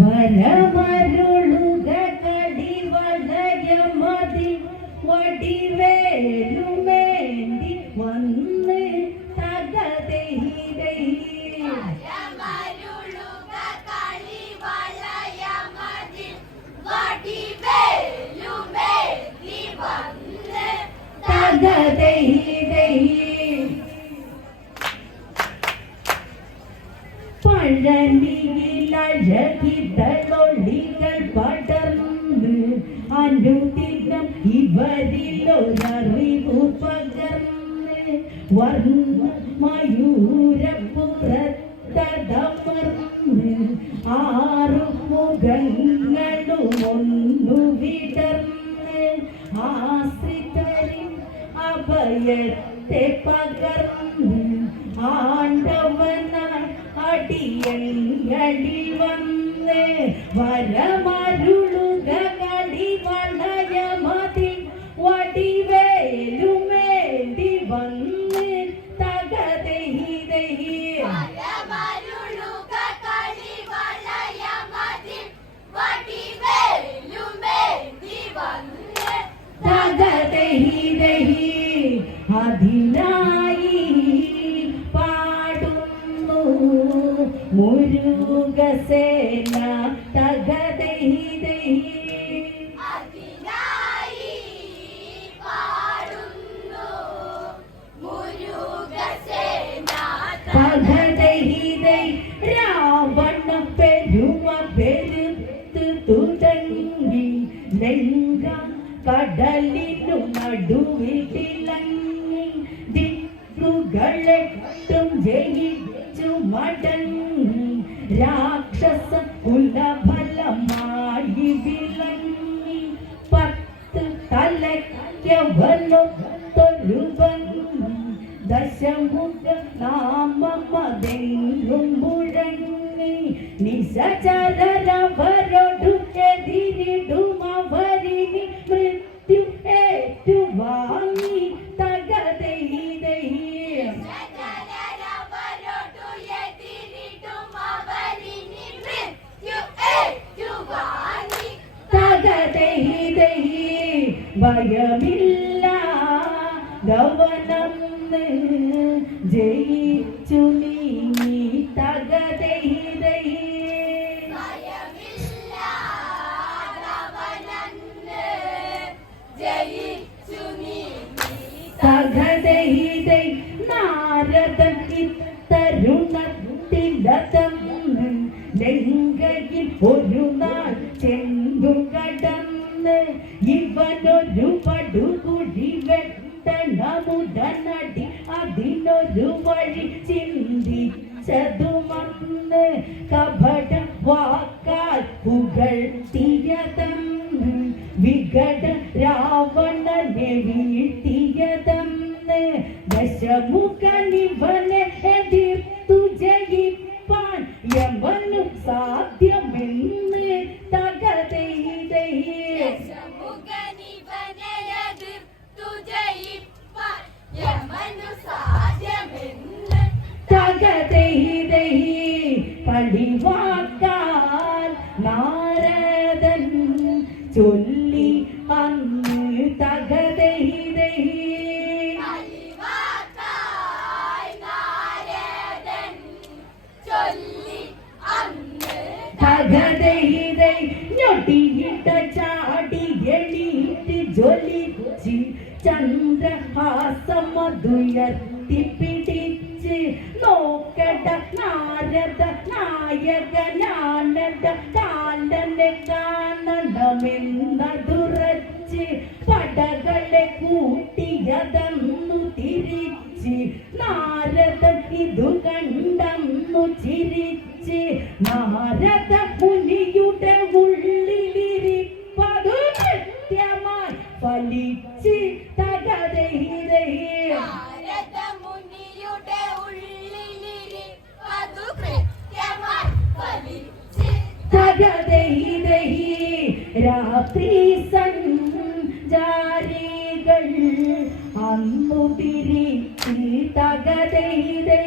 വരമരുളുക കടിവളയമതി വടിവേലുമേന്തി വന്ന് തകതൈതൈ പഴനിയിലഴകിതളൊളികൾ പടർന്ന് അനുദിനം ഇവരിലൊരറിവു പകർന്ന് മയൂരപ്പുറത്തടമർന്ന് ആറു മുഖങ്ങളും ഒന്നു വിടർന്ന് ആശ്രിതരിൻ അഭയത്തെ പകർന്ന് ആണ്ടവനായി അടിയങ്ങളിൽ വന്ന് വരമരുളുക കടിവളയമതി വടിവേലുമേന്തി വന്ന് തകതൈതൈ അതിനായി പാടുന്നു മുരുകസേന തകതൈതൈ തകതൈതൈ രാവണ പെരുമ പെരുത്ത് തുടങ്ങി ലങ്ക കടലിനു നടുവിൽ തിളങ്ങി ദിക്കുകളെട്ടും ജയിച്ചു മടങ്ങി രാക്ഷസ കുലഫലമായി വിളങ്ങി 10 തലയ്ക്കവലൊത്തൊരു ഭംഗി ദശമുഖ നാമമതെങ്ങും മുഴങ്ങി നിശചരവരോടു എതിരിടുമവരിനി മൃത്യു ഏറ്റുവാങ്ങി തകതൈതൈ തകതൈതൈ ഭയമില്ല ഗവനം ജയിച്ചു നീ തകതൈതൈ തകതൈതൈ നാരദൻ ഇത്തരുണത്തിലതം ലങ്കയിൽ ഒരു നാൾ ചെന്നു കടന്ന് ഇവനൊരു പടുകുഴി വെട്ടണമുടനടി അതിനൊരു വഴി ചിന്തിച്ചതുമന്ന് കപട വാക്കാൽ പുകഴ്ത്തിയതം വികട രാവണനെ വീഴ്ത്തിയതെന്ന് ദശമുഖനിവനെ എതിർത്തു ജയിപ്പാൻ യമനു സാധ്യമെന്ന് തകതൈതൈ തകതൈതൈ പടിവാക്കാൻ നാരദൻ ചൊല്ലി അന്ന് തകതൈതൈ തകതൈതൈ ഞൊട്ടിയിട്ട ചാടി എണീറ്റ് ജ്വലിച്ച് ചന്ദ്രഹാസമതുയർത്തി പിടിച്ച് നോക്കട നാരദ നായകനാനട കാലനെ കാണണമെന്നതുറച്ച് പടകളെ കൂട്ടിയതന്നു തിരിച്ച് നാരദൻ ഇതു കണ്ടന്നു ചിരിച്ച് നാരദ മുനിയുടെ ഉള്ളിലിരിപ്പതു കൃത്യമായി ഫലിച്ച് തകതൈതൈ തകതൈതൈ രാത്രി സഞ്ചാരികൾ അന്നു തിരിച്ച് തകതൈതൈ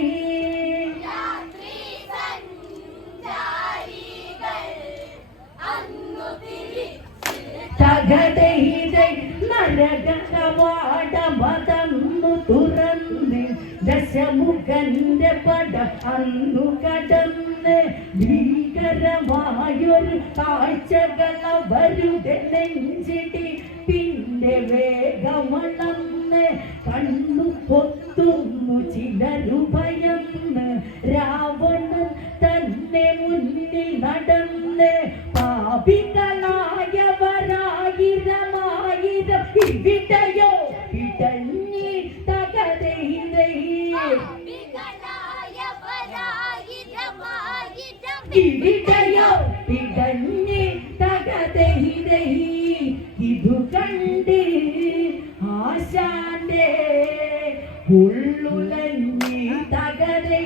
നരകവാടമതന്നു തുറന്ന് ദശമുഖന്റെ പട അന്നു കടന്ന് ഭീകരമായൊരു കാഴ്ചകൾ അവരുടെ നെഞ്ചിടി പിന്നെ വേഗമളന്ന് കണ്ണു പൊത്തുന്നു ചിലരു ഭയന്ന് രാവണൻ തന്നെ മുന്നിൽ നടന്ന് പാപികളായവരായിരമായിരം ഇവിടെയോ ഇടഞ്ഞി ഇവിടെയോ ഇടഞ്ഞി തകതൈ ഇതു കണ്ട് ആശാന്റെ ഉള്ളുലഞ്ഞി തകതൈ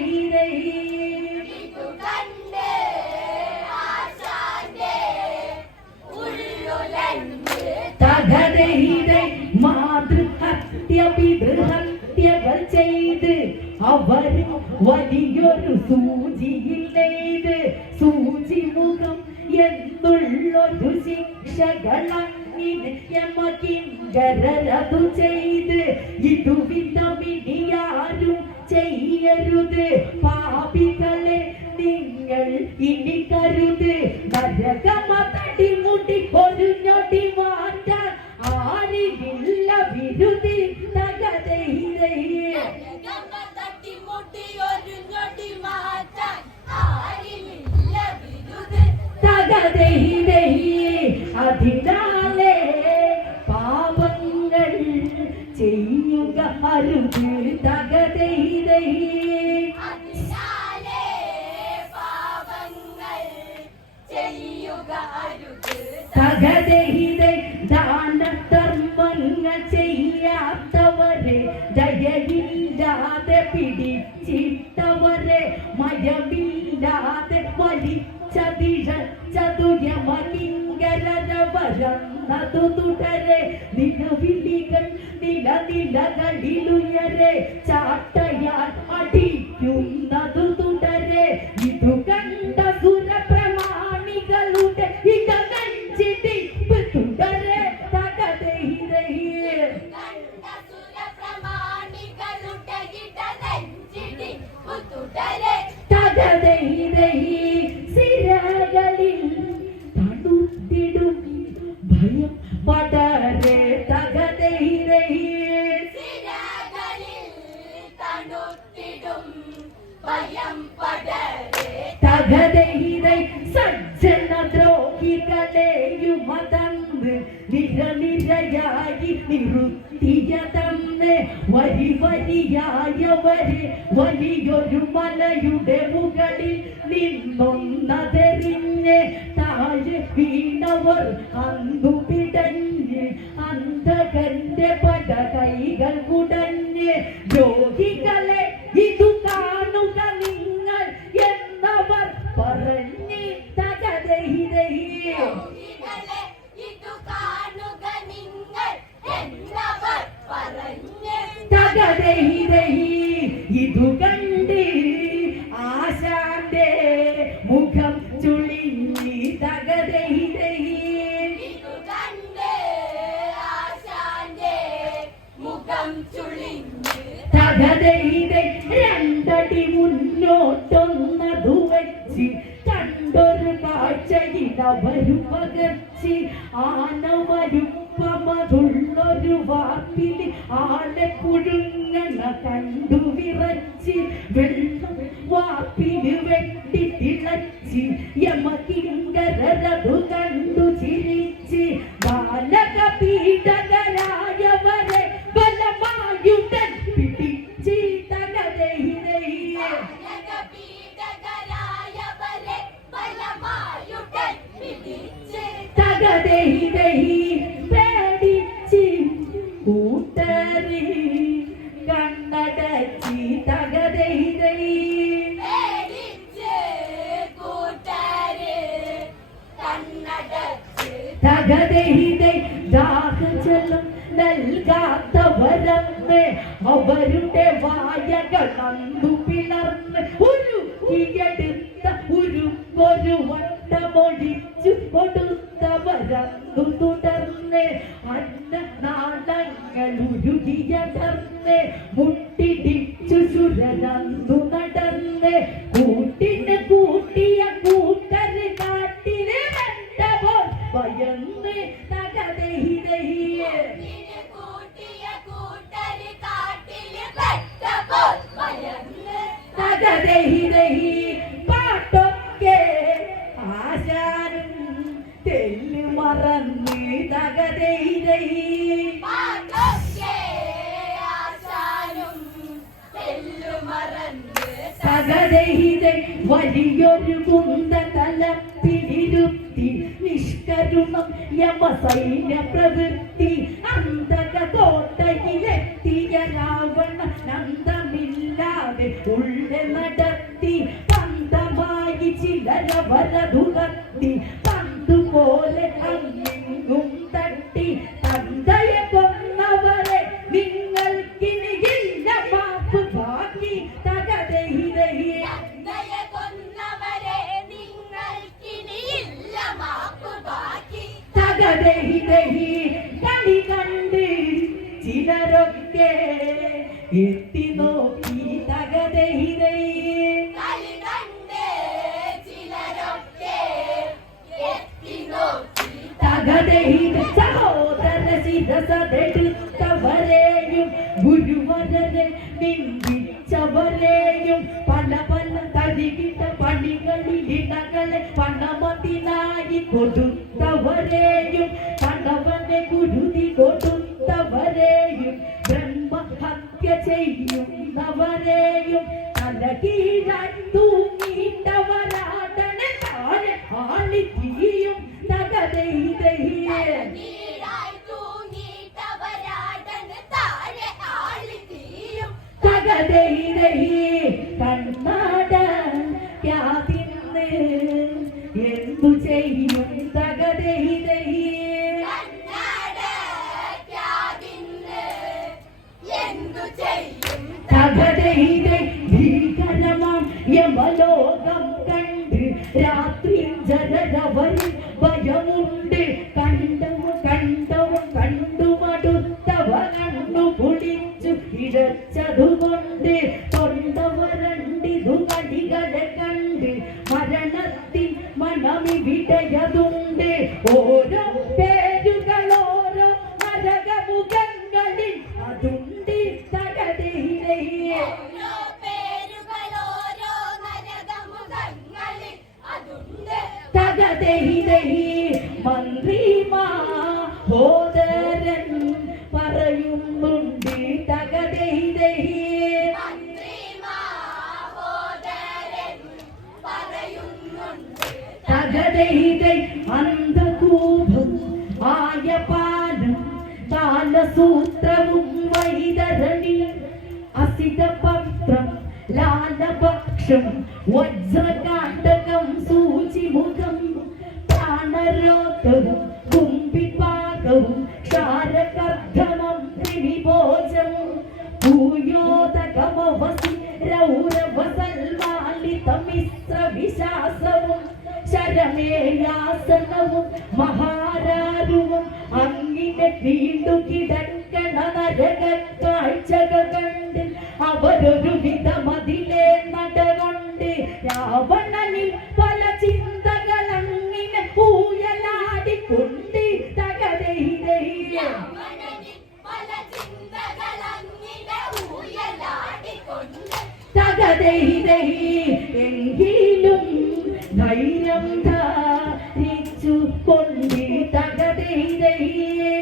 തകതൈ മാതൃഹത്യ പിതൃഹത്യകൾ ചെയ്ത് അവർ വലിയൊരു സൂചിയില്ലേത് സൂചി മുഖം എന്നുള്ളൊരു ശിക്ഷകളങ്ങിന് യമകിങ്കരതു ചെയ്ത് ഇതു വിധമിനിയാരും ചെയ്യരുത് പാപികളെ നിങ്ങൾ ഇനി കരുത് നരകമതടി മുടി ഒരു ഞൊടി മാറ്റാൻ ആരില്ല വിരുതി തകതൈ അതിനാലെ പാപങ്ങൾ ചെയ്യുക അരുത് തകതൈ തകതൈ ദാനധർമ്മങ്ങൾ ചെയ്യാത്തവരെ ദയയില്ലാതെ പിടിച്ചിട്ടവരെ മയമില്ലാതെ വലിച്ചതിഴച്ചതുയമകിങ്കരവരന്നതു തുടരെ നിലവിളികൾ നിലനിലകളിലുയരെ ചാട്ടയാൽ അടിക്കുന്നതു തുടരെ ഇതു കണ്ട സുരപ്രമാണികളുടെ ഇടനെഞ്ചിടിപ്പ് തുടരെ തകതൈ തകതൈ സിരകളിൽ തണുത്തിടും ഭയം പടരെ തകതൈ തകതൈ സജ്ജന ദ്രോഹികളെയുമതന്ന് നിരനിരയായി നിറുത്തിയതന്ന് വരി വരിയായവരെ വലിയൊരു മലയുടെ മുകളിൽ നിന്നൊന്നതെറിഞ്ഞ് താഴെ വീണവർ അന്നു പിടഞ്ഞ് അന്ധകന്റെ പട കൈകൾ കുടഞ്ഞ് രോഗികളെ ഇതു കാണുക നിങ്ങൾ എന്നവർ പറഞ്ഞ് തകതൈ തകതൈ ഇതു കണ്ട് ആശാന്റെ മുഖം ചുളിഞ്ഞി തകതൈ തകതൈ രണ്ടടി മുന്നോട്ടൊന്നതു വച്ച് കണ്ടൊരു കാഴ്ചയിലവരു പകർച്ചി ആനവരുപ്പമതുള്ളൊരു വാർപ്പിൽ ആളെ പുഴുങ്ങണ കണ്ടു വിറച്ച് വെള്ളം വാർപ്പിന് വെട്ടി തിളച്ച് യമകിങ്കരതു കണ്ടു ചിരിച്ച് ബാലക പീഡകരായവരെ ബലമായുടൻ പിടിച്ച് തകതൈ തകതൈ പേടിച്ച് കൂട്ടറി കണ്ണടച്ചി തകതൈ തകതൈ ദാഹജലം നൽകാത്തവരന്ന് അവരുടെ വായകൾ അന്നു പിളർന്ന് ഉരുക്കിയെടുത്ത ഒരു വട്ടമൊഴിച്ചു കൊടുത്തവർ പരന്നു തുടർന്ന് അന്നനാളങ്ങൾ ഉരുകിയടർന്ന് മുട്ടിടിച്ചു സുരനന്തു നടന്ന് കൂട്ടിന് കൂട്ടിയ കൂട്ടര് കാട്ടിന് കണ്ടപ്പോൾ ഭയന്ന് തകതഹിതഹിയെ തകതഹിതഹി പാട്ടൊക്കെ ആശാനും തെല്ലു മറന്ന് തകതഹിതഹി തകതഹിതൈ വലിയൊരു കുന്ത തലപ്പിലിരുത്തി നിഷ്കരുണം യമസൈന്യ പ്രവൃത്തി അന്തക കോട്ടയിലെത്തിയ രാവണ നന്ദമില്ലാതെ ഉള്ളിൽ നടത്തി പന്തമായി ചിലര വരതുകത്തി പന്തുപോലെ അങ്ങിങ്ങും തട്ടി തന്തയെ കൊന്നവരെ നിങ്ങൾക്കിനിയില്ല മാപ്പ് ബാക്കി തകതഹിതഹിയെ തകതഹിതഹി കളി കണ്ട് ചിലരൊക്കെ എത്തി നോക്കി തകതഹിതഹി തകതഹിത സഹോദര ശിരസതെടുത്തവരെയും ഗുരുവരരെ നിന്ദിച്ചവരെയും പല പല തരികിട്ട പണികളിൽ ഇടകളെ പണമതിനായി കൊടുത്തവരെയും പണവനെ കുരുതി കൊടുത്തവരെയും ബ്രഹ്മഹത്യ ചെയ്യുന്നവരെയും തലകീഴായി തൂങ്ങിയിട്ടവരാടനെ താഴെ ആളിത്തീയും തകതഹിതഹിയെ തകതഹിതഹി കണ്ണാട യാതിന്ന് എന്തു ചെയ്യും തകതഹിതഹി തകതഹിതൈ ഭീകരമാം യമലോകം കണ്ട് രാത്രി ജനരവരിൽ ഭയമുണ്ട് കണ്ടവും കണ്ടവും കണ്ടുമടുത്തവ കണ്ടു കുളിച്ചു ഇഴച്ചതുകൊണ്ട് തൊണ്ടവരണ്ടിതു കടികളെ കണ്ട് മരണത്തിൽ മണമിവിടയതുണ്ട് ഓരോ പേരുകളോരോ നരകമുഖങ്ങളിൽ അതുണ്ട് തകതഹിതഹിയെ തകതഹിതഹി മന്ത്രിമാഹോദരൻ പറയുന്നുണ്ട് തകതഹിതഹി തകതഹിതൈ അന്ധകൂപം ആയ പാലം താലസൂത്രവും വൈതരണി അസിതപത്രം ലാലപക്ഷം വജ്രകാണ്ഡകം സൂചിമുഖം പ്രാണരോധവും കുംഭിപാകവും ക്ഷാരകർദ്ധമം ത്രിവിഭോജം ഭൂയോദകമവസി രൗരവസൽമാലിതമിശ്രവിശാസവും ശരമേയാസനവും മഹാരാരുവും അങ്ങിനെ വീണ്ടു കിടക്കണ നരക കാഴ്ചകൾ കണ്ട് അവരൊരു വിധമതിലെ നടകൊണ്ട് രാവണനിൽ പല ചിന്തകൾ അങ്ങിനെ ഊയലാടിക്കൊണ്ട് തകതഹിതഹിയെ തകതഹിതഹി എങ്കിലും ധൈര്യം ധാരിച്ചു കൊണ്ട് തകതഹിതഹിയെ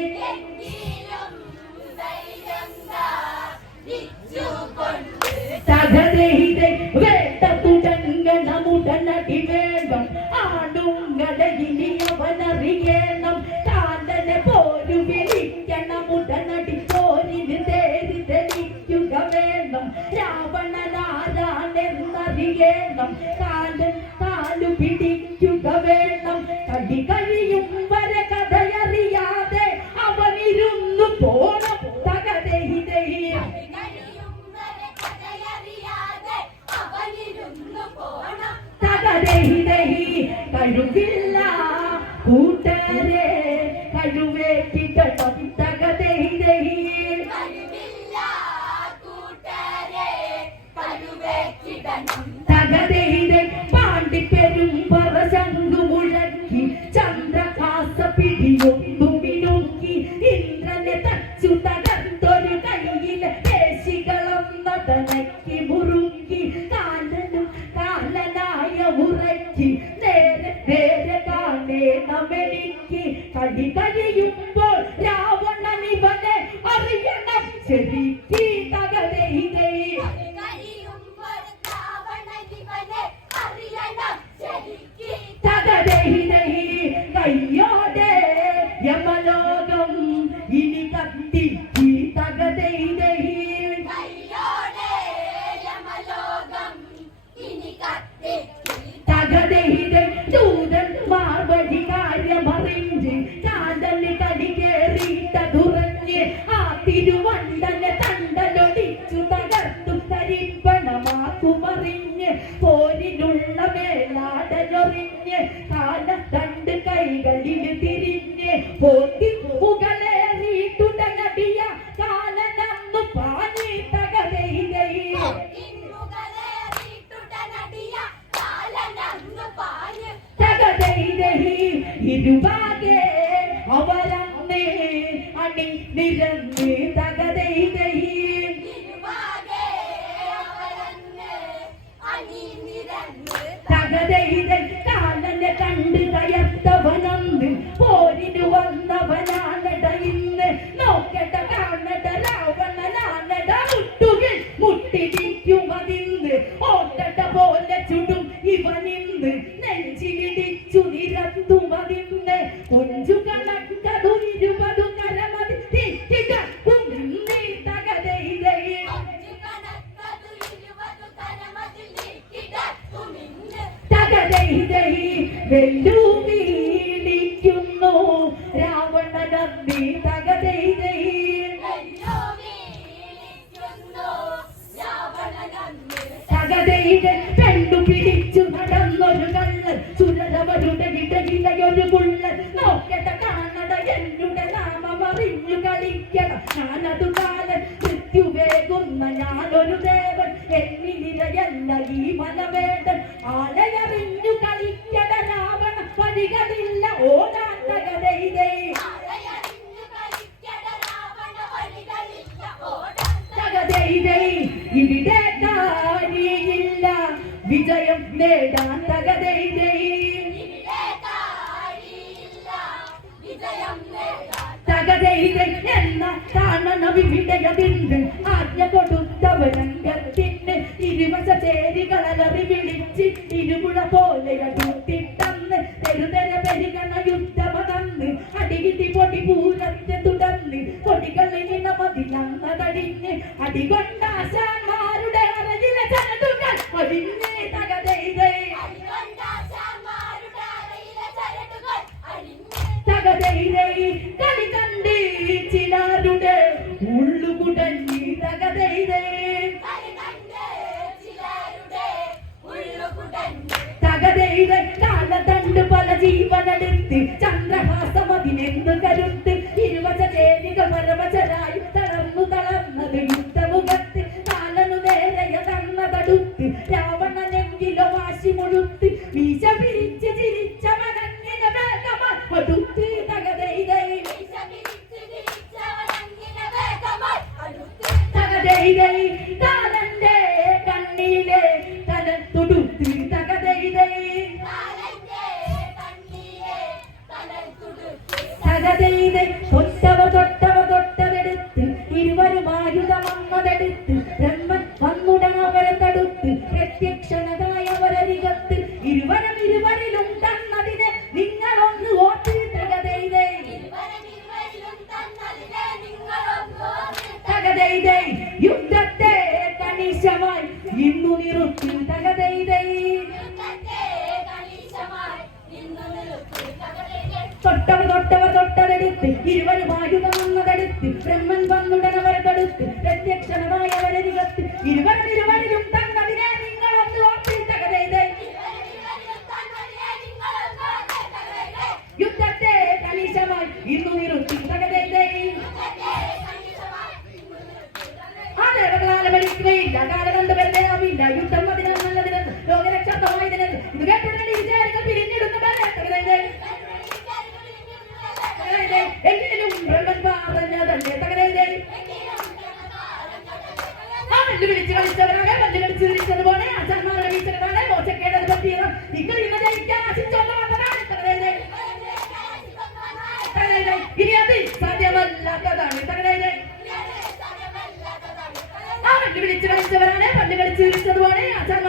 തകതഹിതൈ വേട്ട തുടങ്ങണമുടനടി വേണം ആണുങ്ങളെ ഇനി അവനറിയണം കാലനെ പോരു വിളിക്കണമുടനടി പോരിന് തേരി തെളിക്കുക വേണം രാവണനാരാണെന്നറിയണം കാലൻ കാലു പിടിക്കുക വേണം കടി കഴിയും വരെ കഥയറിയാതെ അവനിരുന്നു പോണം തകതഹിതഹിയെ തകതഹിതഹി കഴിവില്ല കൂട്ടരെ കരുവേറ്റിടണം തകതൈതൈ തകതൈതൈ പാണ്ടിപ്പെരും പറശങ്കു മുഴക്കി ചന്ദ്രഹാസ പിടിയൊന്നു മിനുക്കി ഇന്ദ്രനെ തച്ചു തകർത്തൊരു കയ്യിലെ പേശികളൊന്നതനക്കി മുറുക്കി കാലനായ ഉറക്കി നേരെ നേരെ കാണേണമെനിക്ക് കടി കഴിയുമ്പോൾ രാവണനിവനെ അറിയണം ശരിക്ക് തകതൈതൈ തകതൈതൈ കയ്യോടെ യമലോകം ഇനി കത്തിക്ക് തകതൈതൈ തകതൈതൈ ദൂതന്മാർ വഴി കാര്യമറിഞ്ഞ് കാതല് കടി കേറിട്ടതുറഞ്ഞ് ആ തിരുവണ്ടനെ തണ്ടലൊടിച്ചു തകർത്തു തരിപ്പണമാക്കുമറിഞ്ഞ് പോരിനുള്ള മേലാടലൊറിഞ്ഞ് കാലത്തണ്ട് കൈകളിൽ തിരിഞ്ഞ് പോത്തി മുകളേറിയിട്ടുടനടിയ കാലനന്നു പാഞ്ഞി തകതൈതൈ തകതൈതൈ ഇരുവാകെ അവരന്ന് അണി നിരന്ന് തകതൈതൈ തകതൈതൈ കാലനെ കണ്ട് കയർത്തവനന്ന് പോരിനു വന്നവനാണട ഇന്ന് നോക്കട്ട കാണട രാവണനാണട മുട്ടുകിൽ മുട്ടിടിക്കുമതിന്ന് ഓട്ടട്ട പോലെ ചുടും ഇവനിന്ന് നെഞ്ചിലിടിച്ചു നിരത്തുമതിന്ന് കൊഞ്ചു കണക്കതു 20 കരമതി തിറ്റിടക്കും നീ തകതൈതൈ തകതൈതൈ വെല്ലുവിളിക്കുന്നു രാവണനന്ദി തകതൈതൈ തകതൈതൈ പെണ്ണു പിടിച്ചു നടന്നൊരു കള്ളൻ ചുരവരുടെ ഇടയിലൊരു കുള്ളൻ നോക്കട്ട കാണട എന്നുടെ നാമമറിഞ്ഞു കളിക്കണം ഞാനതു കാലൻ മൃത്യുവേകുന്ന ഞാനൊരു ദേവൻ എന്നിരയല്ല ഈ മനവേദൻ ആലയറിഞ്ഞു കളിക്കട രാവണ വഴികളില്ല ഓടാൻ തകതൈതൈ തകതൈതൈ ഇവിടെ കാര്യമില്ല വിജയം നേടാൻ തകതൈതൈ തകതൈതൈ എന്ന കാണണവിവിടയതിന് ആജ്ഞ കൊടുത്തവനങ്കത്തിന് ഇരുവശ ചേരികളറി വിളിച്ച് ഇരുപുഴ പോലെ അടുത്തിട്ടന്ന് തെരുതെര പെരുകണ യുദ്ധമകന്ന് അടികിട്ടി പൊടി പൂരത്തെ തുടർന്ന് കൊടികളിനിണമതിനന്നതടിഞ്ഞ് അടികൊണ്ടാശാന്മാരുടെ അറയിലെ ചരടുകൾ ഒഴിഞ്ഞ് തകതൈതൈ തകതൈതൈ കളി കണ്ട് ചിലരുടെ ഉള്ളുകുടഞ്ഞി തകതൈതൈ തകതൈതൈ കാലത്തണ്ട് പല ജീവനെടുത്ത് ചന്ദ്രഹാസമതിനെന്ത് കരുത്ത് ഇരുവശ ചേരികൾ പരവശരായി തളർന്നത് യുദ്ധമുഖത്ത് കാലനു നേരയ തന്നതടുത്ത് രാവണനെങ്കിലോ വാശി മുഴുത്ത് വീശ പിരിച്ച് ചിരിച്ചവനങ്ങിന് വേഗമായി അടുത്ത് തകതൈതൈ തകതൈതൈ കാലന്റെ കണ്ണിലെ കലത്തൊടുത്ത് തകതൈതൈ തകതൈതൈ തൊട്ടതെടുത്ത് ഇരുവരും ആയുധമന്നതെടുത്ത് ബ്രഹ്മൻ വന്നുടനവരെ തടുത്ത് പ്രത്യക്ഷണതായവരരികത്ത് ഇരുവരിലും തന്നതിനെ നിങ്ങളൊന്ന് ഓർത്ത് തകതൈതൈ തകതൈതൈ യുദ്ധത്തെ കണിശമായി ഇന്നു നിറുത്തി തകതൈതൈ തൊട്ടതെടുത്ത് ഇരുവരും ആയുധമന്നതെടുത്ത് ബ്രഹ്മൻ വന്നുടനവരെ തടുത്ത് പ്രത്യക്ഷണമായവരരികത്ത് ഇരുവരിലും തന്നതിനെ നിങ്ങളൊന്ന് ഓർത്ത് തകതൈതൈ യുദ്ധത്തെ കണിശമായി ഇന്നു നിറുത്തി തകതേ പഠിക്കുകയില്ല കാലം കൊണ്ട് വെറുതെ ആവില്ല യുദ്ധം അതിന് നല്ലതിന് ലോകരക്ഷാർത്ഥമായതിന് ഇത് കേട്ടുടനെ വിചാരികൾ പിരിഞ്ഞിടുന്ന എങ്കിലും ബ്രഹ്മൻ പറഞ്ഞതല്ലേ തകരേ ആ മല്ല് വിളിച്ച് കളിച്ചവരാണ് മല്ല് കളിച്ച് വിളിച്ചതുപോലെ ആചാരന്മാരുടെ വീഴ്ചകളാണ് മോശക്കേടത് പറ്റിയത് ഇക്കഴിയുന്ന ജയിക്കാൻ ആശിച്ചോണ്ട് വന്നതാണ് തകരേ ഇനി അത് സാധ്യമല്ലാത്തതാണ് തകരേ വിളിച്ച് കളിച്ചവരാണ് പല്ല് കളിച്ച് വിളിച്ചതുപോലെ ആചാര